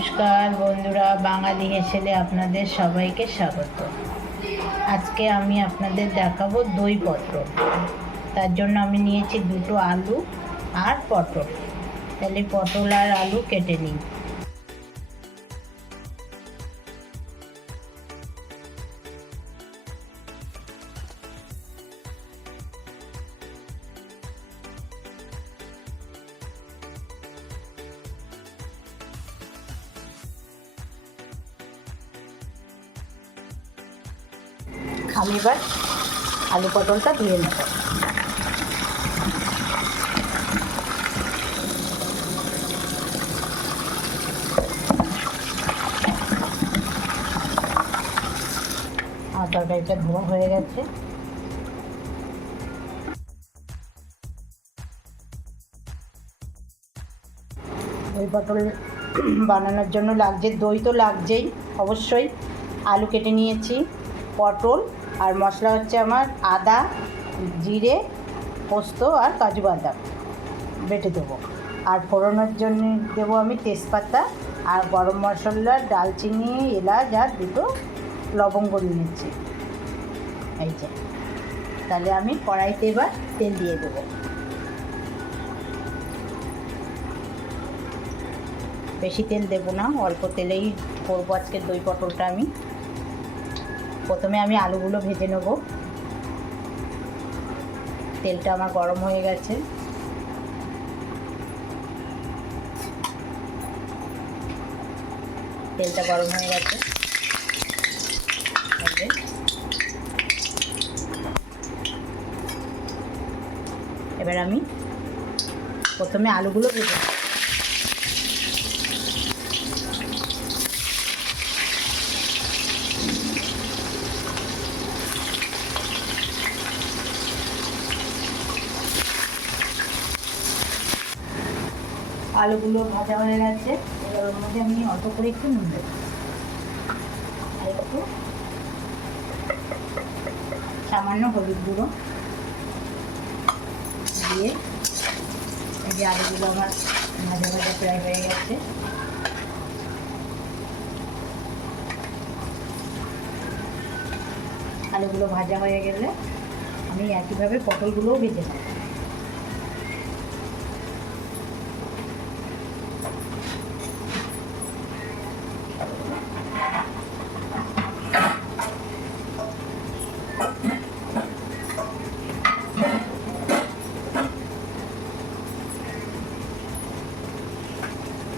নমস্কার বন্ধুরা, বাঙালি হেসেলে আপনাদের সবাইকে স্বাগত। আজকে আমি আপনাদের দেখাবো দই পটল। তার জন্য আমি নিয়েছি দুটো আলু আর পটল। তাহলে পটল আর আলু কেটে নিই। আমি এবার আলু পটলটা ধুয়ে নেব। আর তরকারিটা ধোয়া হয়ে গেছে। দই পটল বানানোর জন্য লাগছে দই, তো লাগছেই অবশ্যই। আলু কেটে নিয়েছি, পটল, আর মশলা হচ্ছে আমার আদা, জিরে, পোস্ত আর কাজু বাদাম বেটে দেবো। আর ফোড়নের জন্য দেবো আমি তেজপাতা আর গরম মশলা, ডালচিনি, এলাচ আর দুটো লবঙ্গ নিয়েছি। এই যে, তাহলে আমি কড়াইতে এবার তেল দিয়ে দেবো। বেশি তেল দেবো না, অল্প তেলেই করবো আজকে দই পটলটা। আমি প্রথমে আলুগুলো ভেজে নেব। তেলটা আমার গরম হয়ে গেছে। তেলটা গরম হয়ে গেছে। এবার আমি প্রথমে আলুগুলো ভেজে নেব। আলুগুলো ভাজা হয়ে গেছে। এবার ওর মধ্যে আমি অল্প করে একটু নুন দেবো আর একটু সামান্য হলুদ গুঁড়ো দিয়ে, এই যে আলুগুলো আমার ভাজা ভাজা প্রায় হয়ে গেছে। আলুগুলো ভাজা হয়ে গেলে আমি একইভাবে পটলগুলোও ভেজে নেব।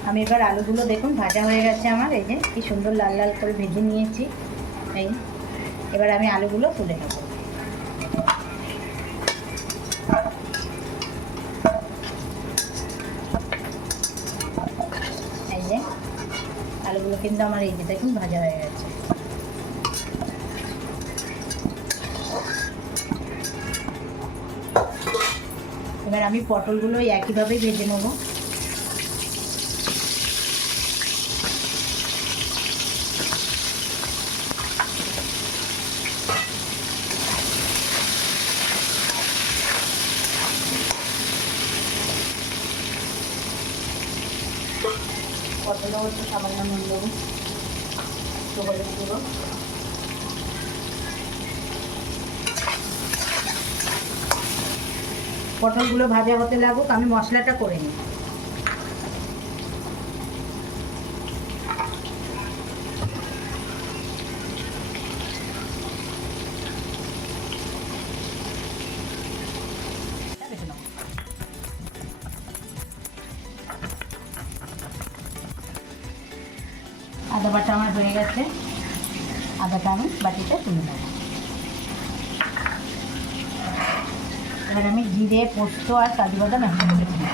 আমি এবার আলুগুলো দেখুন ভাজা হয়ে গেছে আমার। এই যে কি সুন্দর লাল লাল করে ভেজে নিয়েছি। এই এবার আমি আলুগুলো তুলে নেব। এই যে আলুগুলো কিন্তু আমার এই যে দেখুন ভাজা হয়ে গেছে। এবার আমি পটলগুলো একইভাবেই ভেজে নেব। পটলও একটু সামান্য নুন দেবো, একটু হলুদ গুঁড়ো। পটলগুলো ভাজা হতে লাগুক, আমি মশলাটা করে নিই। আদা বাটা আমার হয়ে গেছে। আদাটা আমি বাটিতে তুলে নেব। এবার আমি জিরে, পোস্ত আর কাজু বাদাম একসাথে বেটে নেব।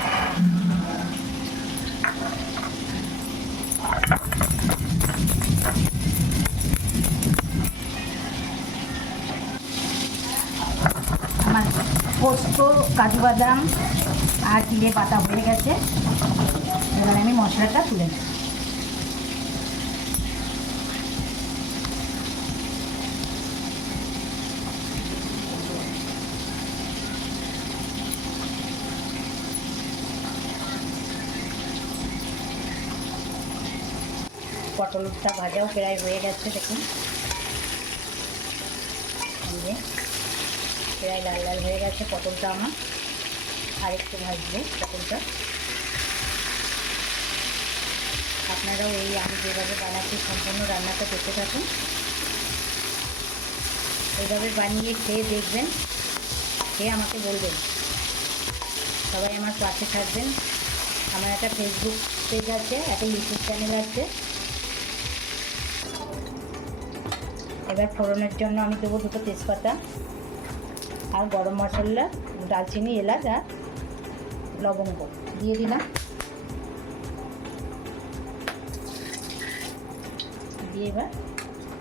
আমার পোস্ত, কাজু বাদাম আর জিরে বাটা হয়ে গেছে। এবার আমি মশলাটা তুলে নেব। পটলটা ভাজাও প্রায় হয়ে গেছে, দেখুন প্রায় লাল লাল হয়ে গেছে পটলটা আমার। আর একটু ভাজবো পটলটা। আপনারাও এই আমি যেভাবে বানাচ্ছি সম্পূর্ণ রান্নাটা দেখতে থাকুন, এইভাবে বানিয়ে খেয়ে দেখবেন, খেয়ে আমাকে বলবেন। সবাই আমার পাশে থাকবেন। আমার একটা ফেসবুক পেজ আছে, একটা ইউটিউব চ্যানেল আছে। এবার ফোড়নের জন্য আমি দেবো 2টো তেজপাতা আর গরম মশলা, দারচিনি, এলাচ আর লবঙ্গ দিয়ে দিলাম। দিয়ে এবার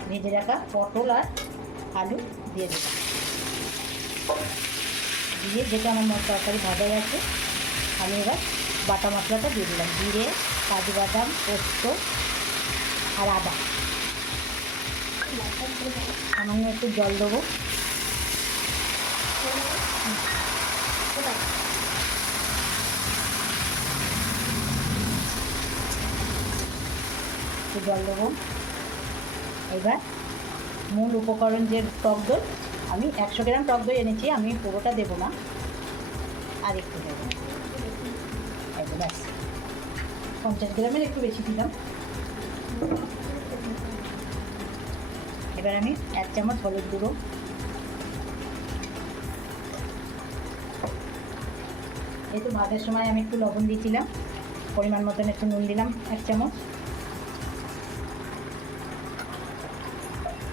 ভেজে রাখা পটল আর আলু দিয়ে দিলাম। দিয়ে যেটা আমার তরকারি ভাজা গেছে, আমি এবার বাটা মশলাটা দিয়ে দিলাম। জিরে, কাজু বাদাম, পোস্ত আর আদা। সামান্য একটু জল দেবো। একটু জল দেবো। এবার মূল উপকরণ যে টক দই, আমি 100 গ্রাম টক দই এনেছি, আমি পুরোটা দেবো না, আর একটু দেবো। ব্যাস 50 গ্রামের একটু বেশি দিলাম। এবার আমি 1 চামচ হলুদ গুঁড়ো, যেহেতু ভাজার সময় আমি একটু লবণ দিয়েছিলাম, পরিমাণ মতন একটু নুন দিলাম 1 চামচ।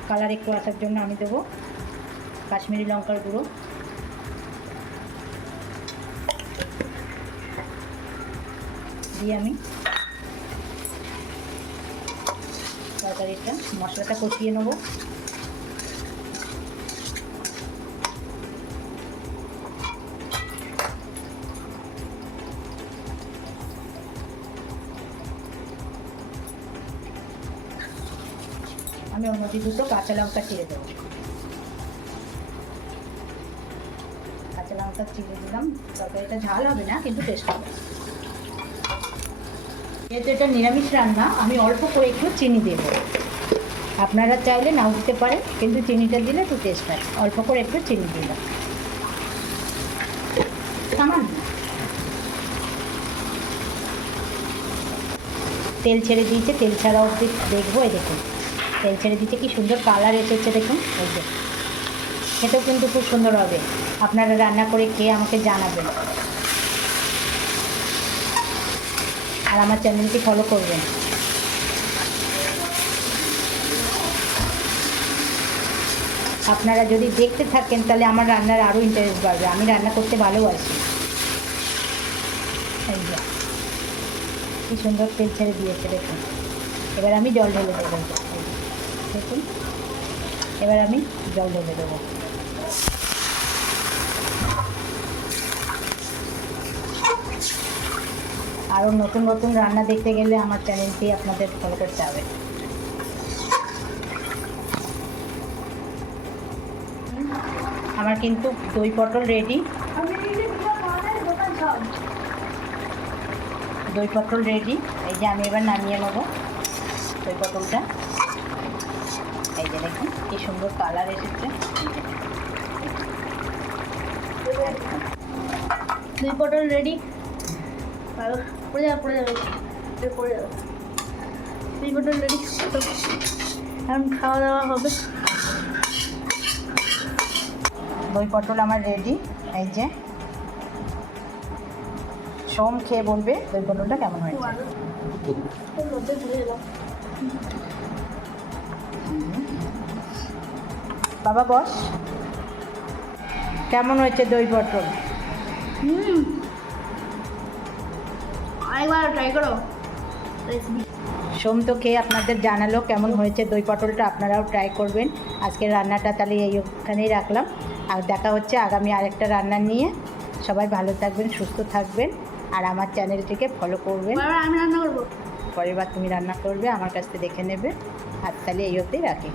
কালার একটু আসার জন্য আমি দেবো কাশ্মীরি লঙ্কার গুঁড়ো। দিয়ে আমি তরকারিটা মশলাটা কষিয়ে নেবো। আমি অন্য 2টো কাঁচা লঙ্কা চিড়ে দেবো। কাঁচা লঙ্কা চিড়ে দিলাম। তরকারিটা ঝাল হবে না, কিন্তু টেস্ট হবে। যেহেতু এটা নিরামিষ রান্না, আমি অল্প করে একটু চিনি দেবো। আপনারা চাইলে নাও দিতে পারেন, কিন্তু চিনিটা দিলে একটু টেস্ট হয়। অল্প করে একটু চিনি দিলাম, সামান্য। তেল ছেড়ে দিয়েছে, তেল ছাড়া অবধি দেখবো। এই দেখুন তেল ছেড়ে দিচ্ছে, কি সুন্দর কালার এসেছে দেখুন। এই যে খেতেও কিন্তু খুব সুন্দর হবে। আপনারা রান্না করে খেয়ে আমাকে জানাবেন, আর আমার চ্যানেলটি ফলো করবেন। আপনারা যদি দেখতে থাকেন তাহলে আমার রান্নার আরও ইন্টারেস্ট বাড়বে। আমি রান্না করতে ভালোবাসি। এই যে কি সুন্দর তেল ছেড়ে দিয়েছে দেখুন। এবার আমি জল ঢেলে দেবো। দেখুন এবার আমি জল ঢেলে দেবো। আরও নতুন নতুন রান্না দেখতে গেলে আমার চ্যানেলটি আপনাদের ফলো করতে হবে। আমার কিন্তু দই পটল রেডি। দই পটল রেডি। এই যে আমি এবার নামিয়ে নেবো দই পটলটা। এই যে দেখুন কি সুন্দর কালার এসেছে। দই পটল রেডি। পড়ে যাবে দই পটল রেডি। এখন খাওয়া দাওয়া হবে। দই পটল আমার রেডি। এই যে সোম খেয়ে বলবে দই পটলটা কেমন হয়েছে। বাবা বস, কেমন হয়েছে দই পটল? আরেকবার ট্রাই করো রেসিপি। সোম তো খেয়ে আপনাদের জানালো কেমন হয়েছে দই পটলটা। আপনারাও ট্রাই করবেন। আজকের রান্নাটা তাহলে এইখানেই রাখলাম, আর দেখা হচ্ছে আগামী আরেকটা রান্না নিয়ে। সবাই ভালো থাকবেন, সুস্থ থাকবেন, আর আমার চ্যানেলটিকে ফলো করবেন। আমি রান্না করবো। পরের বার তুমি রান্না করবে, আমার কাছ থেকে দেখে নেবে। আর তাহলে এই অবধি রাখি।